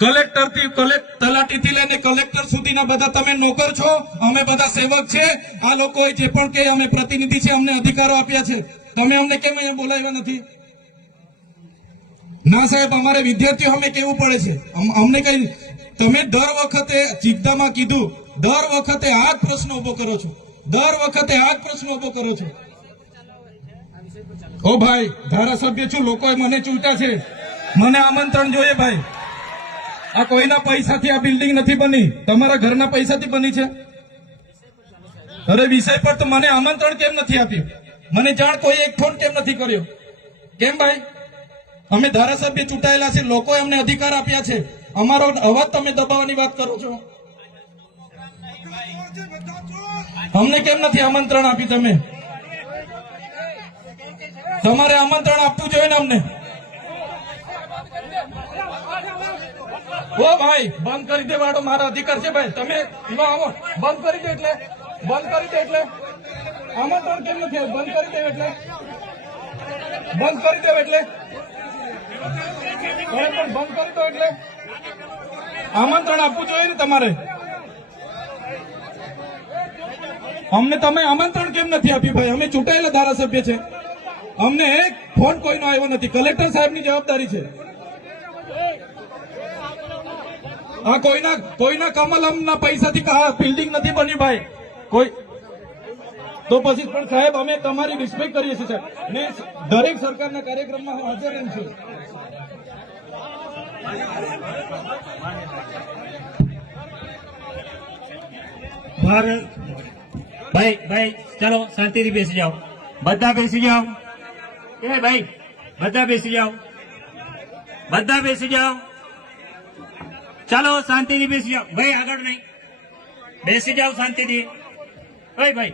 તલાટીથી લઈને કલેક્ટર સુધીના બધા તમે નોકર છો, અમે બધા સેવક છે। આ લોકોએ જે પણ કે અમે પ્રતિનિધિ છે, અમને અધિકારો આપ્યા છે, તમે અમને કેમ અહીંયા બોલાવ્યા નથી? ના સાહેબ, અમારે વિદ્યાર્થીઓ અમે કેવું પડે છે, અમને કઈ તમે દર વખતે ચિત્તામાં કીધું, દર વખતે આ જ પ્રશ્ન ઉભો કરો છો, દર વખતે આ જ પ્રશ્ન ઉભો કરો છો। ઓ ભાઈ, ધારાસભ્ય છું, લોકોએ મને ચૂંટ્યા છે, મને આમંત્રણ જોઈએ ભાઈ। આ કોઈના પૈસાથી આ બિલ્ડિંગ નથી બની, તમારા ઘરના પૈસાથી બની છે। અરે વિષય પર તો મને આમંત્રણ કેમ નથી આપ્યું? મને જાણ કોઈ એક ફોન કેમ નથી કર્યો? કેમ ભાઈ? અમે ધારાસભ્ય ચૂંટાયેલા છે, લોકોએ અમને અધિકાર આપ્યા છે, અમારો અવાજ તમે દબાવવાની વાત કરો છો। અમને કેમ નથી આમંત્રણ આપ્યું તમે? તમારે આમંત્રણ આપવું જોઈએ ને અમને। ઓ ભાઈ, બંધ કરી દેવાડો, મારો અધિકાર છે ભાઈ। તમે આવો, બંધ કરી દે એટલે આમંત્રણ કેમ નથી? બંધ કરી દે એટલે બંધ કરી દો એટલે આમંત્રણ આપવું જોઈએ ને તમારે। અમને તમે આમંત્રણ કેમ નથી આપ્યું ભાઈ? અમે ચૂંટાયેલા ધારાસભ્ય છે, અમને એક ફોન કોઈનો આવ્યો નથી। કલેક્ટર સાહેબની જવાબદારી છે। આ કોઈના કમલમના પૈસાથી બિલ્ડિંગ નથી બની ભાઈ, કોઈ તો પછી પણ સાહેબ અમે તમારી રિસ્પેક્ટ કરીએ છીએ સાહેબ, ને દરેક સરકારના કાર્યક્રમમાં હું હાજર રહું છું। ભાઈ ચલો શાંતિથી બેસી જાઓ, બધા બેસી જાઓ। એ ભાઈ બધા બેસી જાઓ, બધા બેસી જાઓ, ચાલો શાંતિથી બેસી જાઓ। ભાઈ આગળ નહીં, બેસી જાઓ શાંતિથી। ભાઈ